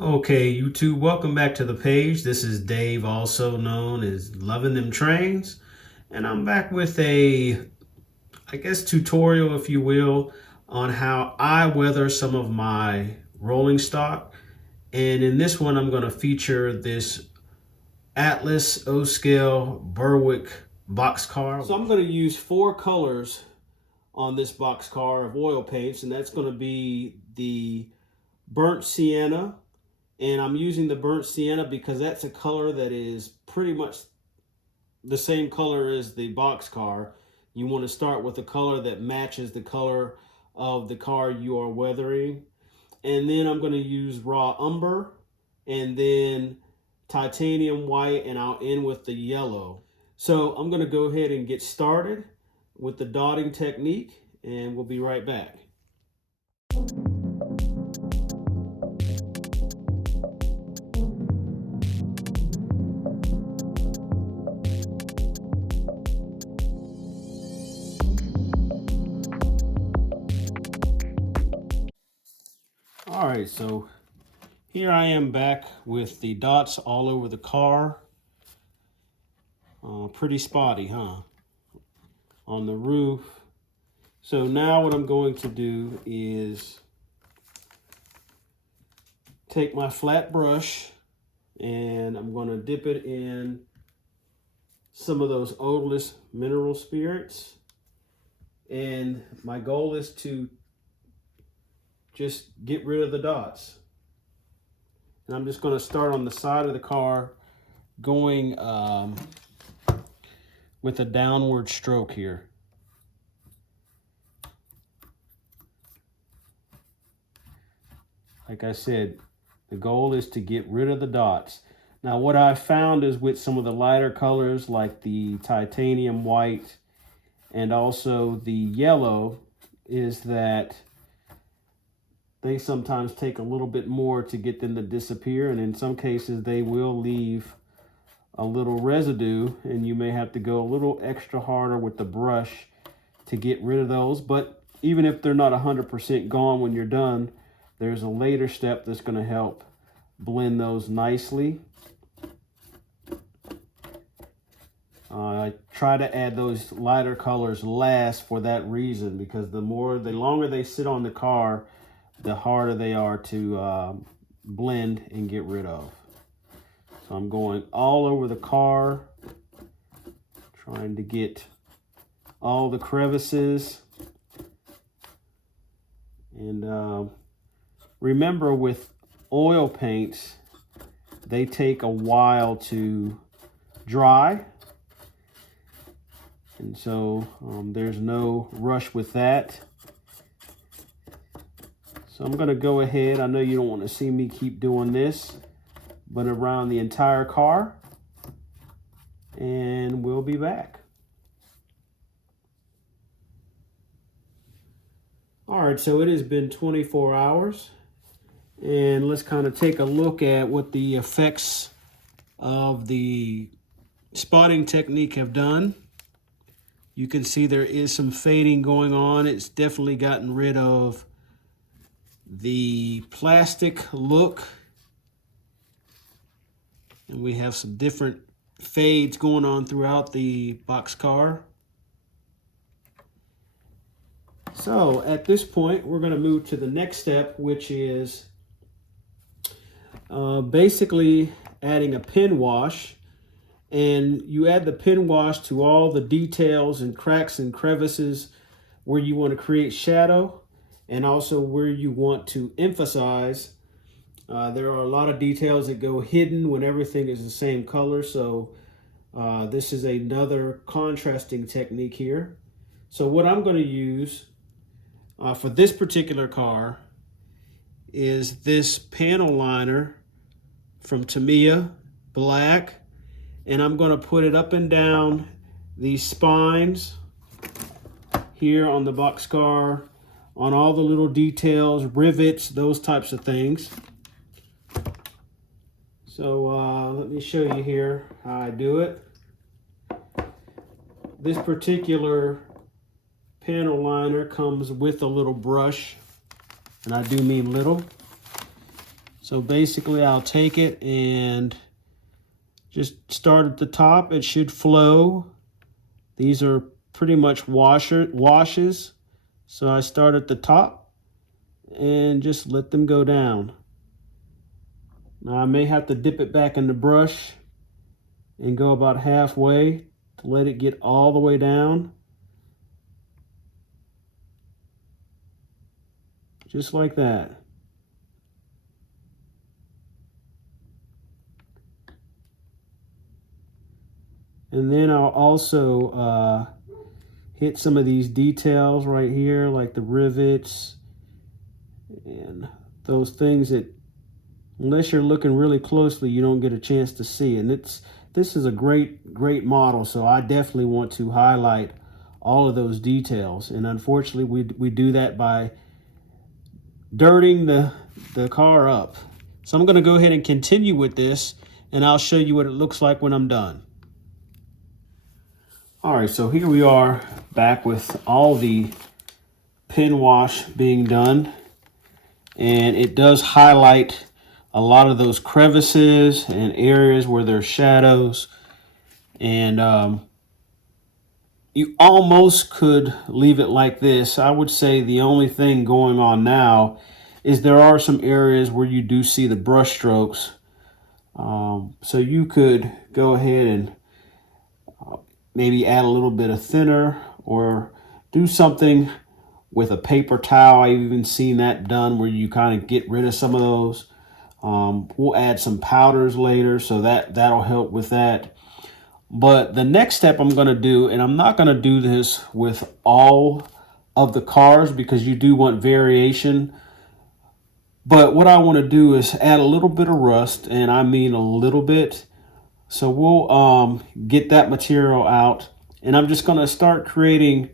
Okay, YouTube, welcome back to the page. This is Dave, also known as Luvindemtrains, and I'm back with a, I guess, tutorial, if you will, on how I weather some of my rolling stock. And in this one, I'm going to feature this Atlas O-scale Berwick boxcar. So I'm going to use 4 colors on this boxcar of oil paints, and that's going to be the burnt sienna. And I'm using the burnt sienna because that's a color that is pretty much the same color as the boxcar. You want to start with a color that matches the color of the car you are weathering. And then I'm going to use raw umber and then titanium white, and I'll end with the yellow. So I'm going to go ahead and get started with the dotting technique, and we'll be right back. All right, so here I am back with the dots all over the car. Pretty spotty, huh? On the roof. So now what I'm going to do is take my flat brush and I'm going to dip it in some of those odorless mineral spirits. And my goal is to just get rid of the dots. And I'm just going to start on the side of the car, going with a downward stroke here. Like I said, the goal is to get rid of the dots. Now what I found is with some of the lighter colors like the titanium white and also the yellow is that they sometimes take a little bit more to get them to disappear, and in some cases they will leave a little residue, and you may have to go a little extra harder with the brush to get rid of those. But even if they're not 100% gone when you're done, there's a later step that's going to help blend those nicely. I try to add those lighter colors last for that reason, because the longer they sit on the car, the harder they are to blend and get rid of. So I'm going all over the car, trying to get all the crevices. And remember, with oil paints, they take a while to dry. And so there's no rush with that. So I'm going to go ahead. I know you don't want to see me keep doing this, but around the entire car, and we'll be back. All right, so it has been 24 hours, and let's kind of take a look at what the effects of the spotting technique have done. You can see there is some fading going on. It's definitely gotten rid of the plastic look, and we have some different fades going on throughout the boxcar. So at this point, we're going to move to the next step, which is basically adding a pin wash. And you add the pin wash to all the details and cracks and crevices where you want to create shadow, and also where you want to emphasize. There are a lot of details that go hidden when everything is the same color. So this is another contrasting technique here. So what I'm going to use for this particular car is this panel liner from Tamiya, black. And I'm going to put it up and down these spines here on the boxcar, on all the little details, rivets, those types of things. So let me show you here how I do it. This particular panel liner comes with a little brush, and I do mean little. So basically I'll take it and just start at the top. It should flow. These are pretty much washes. So I start at the top and just let them go down. Now I may have to dip it back in the brush and go about halfway to let it get all the way down. Just like that. And then I'll also hit some of these details right here, like the rivets and those things that, unless you're looking really closely, you don't get a chance to see. And this is a great model, so I definitely want to highlight all of those details. And unfortunately, we do that by dirtying the car up. So I'm going to go ahead and continue with this, and I'll show you what it looks like when I'm done. All right, so here we are back with all the pin wash being done, and it does highlight a lot of those crevices and areas where there's shadows. And you almost could leave it like this. I would say the only thing going on now is there are some areas where you do see the brush strokes. So you could go ahead and maybe add a little bit of thinner or do something with a paper towel. I've even seen that done where you kind of get rid of some of those. We'll add some powders later, so that'll help with that. But the next step I'm going to do, and I'm not going to do this with all of the cars because you do want variation, but what I want to do is add a little bit of rust, and I mean a little bit. So we'll get that material out, and I'm just going to start creating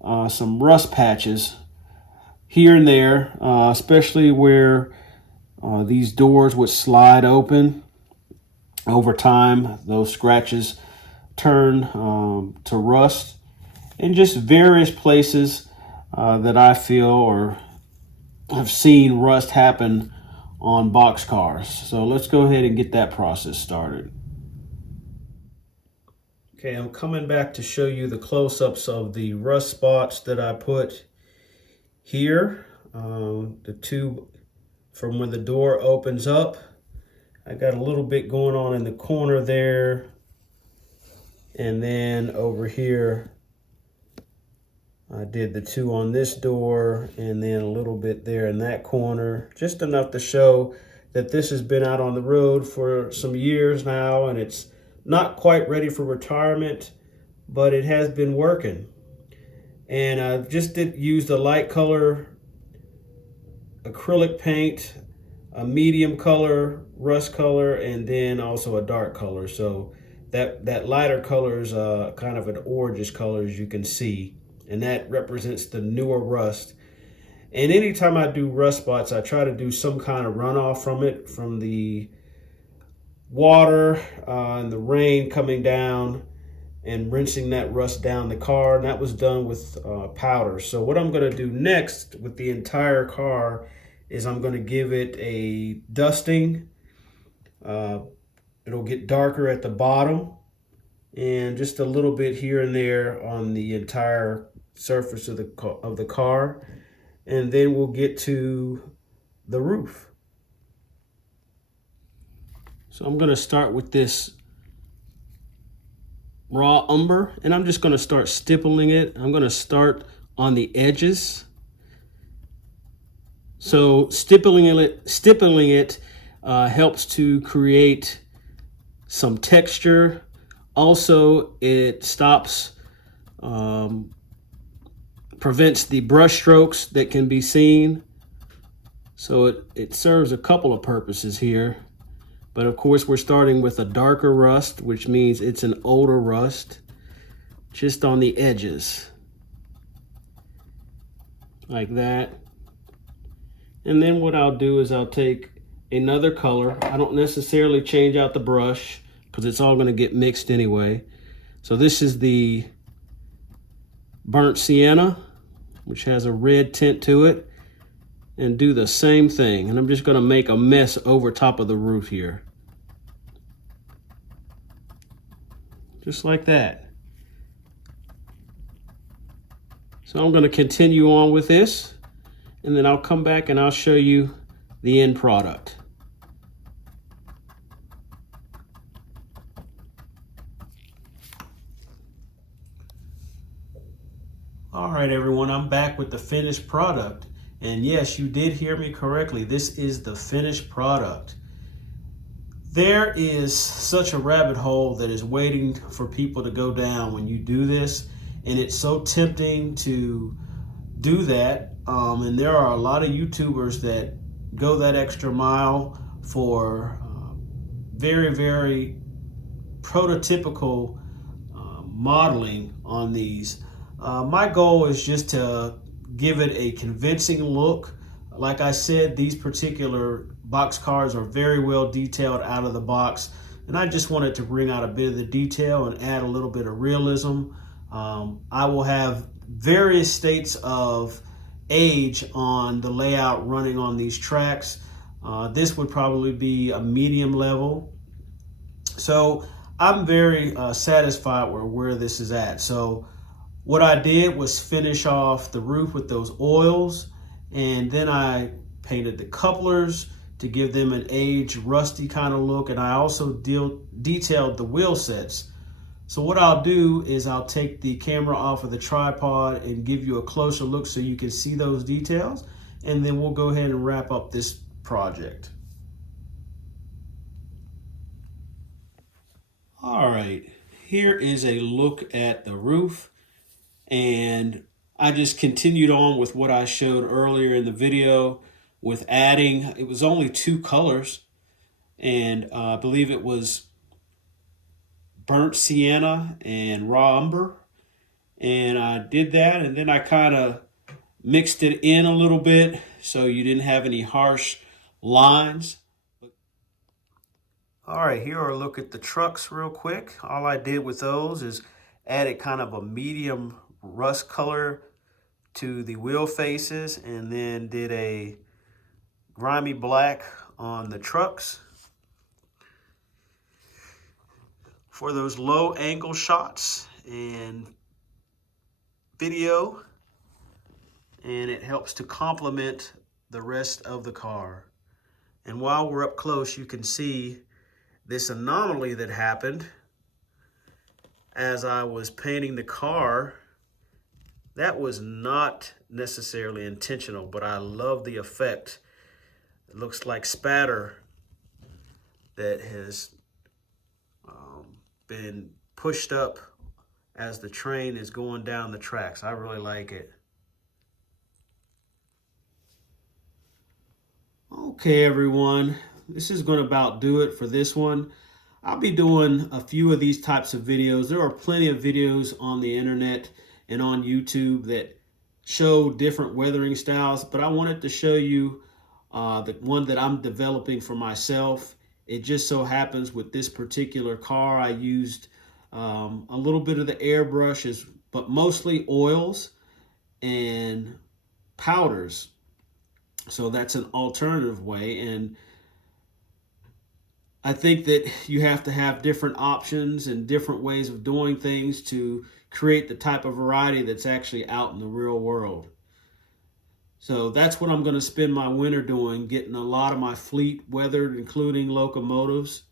some rust patches here and there, especially where these doors would slide open. Over time, those scratches turn to rust, and just various places that I feel or have seen rust happen on box cars. So let's go ahead and get that process started. Okay, I'm coming back to show you the close-ups of the rust spots that I put here. The tube from when the door opens up. I got a little bit going on in the corner there. And then over here, I did the two on this door and then a little bit there in that corner. Just enough to show that this has been out on the road for some years now, and it's not quite ready for retirement, but it has been working. And I just used a light color acrylic paint, a medium color rust color, and then also a dark color. So that lighter color is kind of an orangish color, as you can see, and that represents the newer rust. And anytime I do rust spots, I try to do some kind of runoff from it, from the water and the rain coming down and rinsing that rust down the car, and that was done with powder. So what I'm going to do next with the entire car is I'm going to give it a dusting. It'll get darker at the bottom and just a little bit here and there on the entire surface of the car, and then we'll get to the roof. So I'm going to start with this raw umber, and I'm just going to start stippling it. I'm going to start on the edges. So stippling it helps to create some texture. Also, it stops, prevents the brush strokes that can be seen. So it serves a couple of purposes here. But of course, we're starting with a darker rust, which means it's an older rust, just on the edges, like that. And then what I'll do is I'll take another color. I don't necessarily change out the brush because it's all going to get mixed anyway. So this is the burnt sienna, which has a red tint to it. and do the same thing. And I'm just going to make a mess over top of the roof here. Just like that. So I'm going to continue on with this, and then I'll come back and I'll show you the end product. All right, everyone, I'm back with the finished product. And yes, you did hear me correctly. This is the finished product. There is such a rabbit hole that is waiting for people to go down when you do this. And it's so tempting to do that. And there are a lot of YouTubers that go that extra mile for very, very prototypical modeling on these. My goal is just to give it a convincing look. Like I said, these particular box cars are very well detailed out of the box, and I just wanted to bring out a bit of the detail and add a little bit of realism. I will have various states of age on the layout running on these tracks. This would probably be a medium level. So I'm very satisfied with where this is at. So what I did was finish off the roof with those oils, and then I painted the couplers to give them an aged, rusty kind of look, and I also detailed the wheel sets. So what I'll do is I'll take the camera off of the tripod and give you a closer look so you can see those details, and then we'll go ahead and wrap up this project. All right, here is a look at the roof. And I just continued on with what I showed earlier in the video with adding, it was only 2 colors, and I believe it was burnt sienna and raw umber. And I did that, and then I kind of mixed it in a little bit so you didn't have any harsh lines. All right, here are a look at the trucks real quick. All I did with those is added kind of a medium rust color to the wheel faces, and then did a grimy black on the trucks for those low angle shots and video, and it helps to complement the rest of the car. And while we're up close, you can see this anomaly that happened as I was painting the car. That was not necessarily intentional, but I love the effect. It looks like spatter that has been pushed up as the train is going down the tracks. I really like it. Okay, everyone, this is going to about do it for this one. I'll be doing a few of these types of videos. There are plenty of videos on the internet and on YouTube that show different weathering styles, but I wanted to show you the one that I'm developing for myself. It just so happens with this particular car, I used a little bit of the airbrushes, but mostly oils and powders. So that's an alternative way, and I think that you have to have different options and different ways of doing things to create the type of variety that's actually out in the real world. So that's what I'm going to spend my winter doing, getting a lot of my fleet weathered, including locomotives,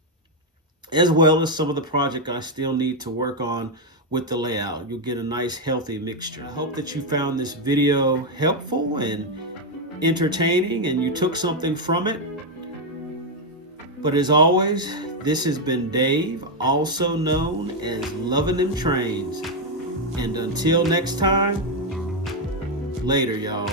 as well as some of the project I still need to work on with the layout. You'll get a nice healthy mixture. I hope that you found this video helpful and entertaining and you took something from it. But as always, this has been Dave, also known as Luvindemtrains. And until next time, later, y'all.